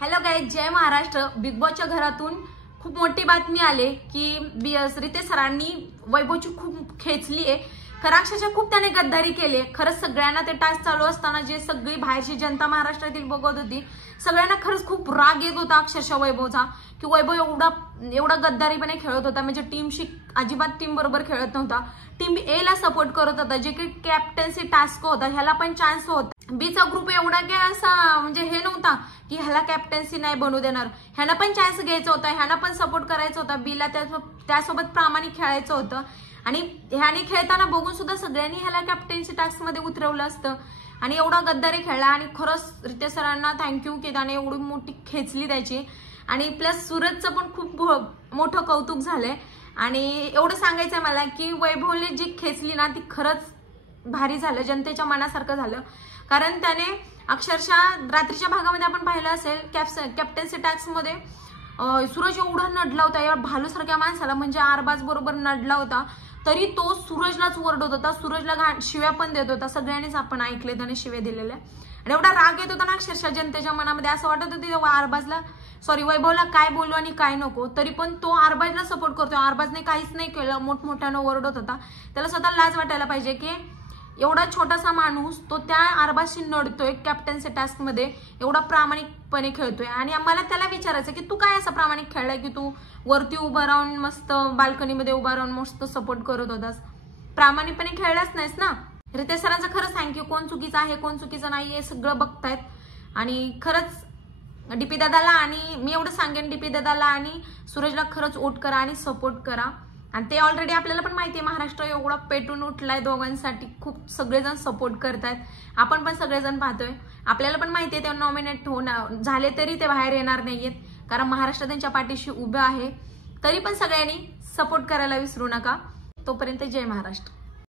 Hello guys, जय Maharashtra. Big बॉसच्या घरातून खूप मोठी बातमी आली की रितेश सरांनी वैभवची खूप खेचली आहे। खरं अक्षरशः खूप त्याने गद्दारी केली। खरंच सगळ्यांना ते टास्क चालू असताना जे सगळी बाहेरची जनता महाराष्ट्रातील बघत होती, सगळ्यांना खरंच खूप राग येत होता अक्षरशः वैभवचा, की वैभव एवढा गद्दारीपणे खेळत होता। म्हणजे टीमशी अजिबात टीम बरोबर खेळत नव्हता। टीम ए ला सपोर्ट करत होता, जे की कॅप्टन्सी टास्क होता, ह्याला पण चान्स होता। बीचा ग्रुप एवढा काय असा म्हणजे हे नव्हता की ह्याला कॅप्टन्सी नाही बनवू देणार, ह्याला पण चान्स घ्यायचा होता, ह्याला पण सपोर्ट करायचा होता, बीला त्यासोबत प्रामाणिक खेळायचं होतं। आणि ह्याने खेळताना बघून सुद्धा सगळ्यांनी ह्याला कॅप्टन्सी टास्क मध्ये उतरवलं असतं। आणि एवढा गद्दारी खेळला। आणि खरंच रितेश सरांना थँक्यू की त्याने एवढी मोठी खेचली त्याची। आणि प्लस सूरजचं पण खूप मोठं कौतुक झालंय। आणि एवढं सांगायचंय मला की वैभवने जी खेचली ना ती खरंच भारी झालं, जनतेच्या मनासारखं झालं। कारण त्याने अक्षरशः रात्रीच्या भागामध्ये आपण पाहिलं असेल कॅप्टन्सी टास्क मध्ये सूरज एवढा नडला होता या भालूसारख्या माणसाला, म्हणजे आरबाज बरोबर नडला होता, तरी तो सूरजलाच ओरडत होता, सूरजला शिव्या पण देत होता। सगळ्यांनीच आपण ऐकले त्याने शिव्या दिलेल्या। आणि एवढा राग येत होता ना अक्षरशः जनतेच्या मनामध्ये, असं वाटत होतं आरबाजला वैभवला काय बोलू आणि काय नको, तरी पण तो आरबाजला सपोर्ट करतोय। आरबाजने काहीच नाही केलं, मोठमोठ्यानं ओरडत होता। त्याला स्वतः लाज वाटायला पाहिजे की एवढा छोटासा माणूस तो त्या आरबाजशी नडतोय कॅप्टन्सी टास्क मध्ये, एवढा प्रामाणिकपणे खेळतोय। आणि आम्हाला त्याला विचारायचं की तू काय असं प्रामाणिक खेळलाय की तू वरती उभा राहून मस्त बाल्कनीमध्ये उभा राहून मस्त सपोर्ट करत होतास, प्रामाणिकपणे खेळलाच नाहीस ना। रितेश सरांचं खरंच थँक्यू। कोण चुकीचं आहे कोण चुकीचं नाही हे सगळं बघतायत। आणि खरंच डीपी दादाला आणि मी एवढं सांगेन, डीपी दादाला आणि सूरजला खरंच वोट करा आणि सपोर्ट करा। आणि ते ऑलरेडी आपल्याला पण माहिती आहे, महाराष्ट्र एवढा पेटून उठलाय दोघांसाठी, खूप सगळेजण सपोर्ट करतायत, आपण पण सगळेजण पाहतोय। आपल्याला पण माहिती आहे ते नॉमिनेट झाले तरी ते बाहेर येणार नाहीयेत, कारण महाराष्ट्र त्यांच्या पाठीशी उभं आहे। तरी पण सगळ्यांनी सपोर्ट करायला विसरू नका। तोपर्यंत जय महाराष्ट्र।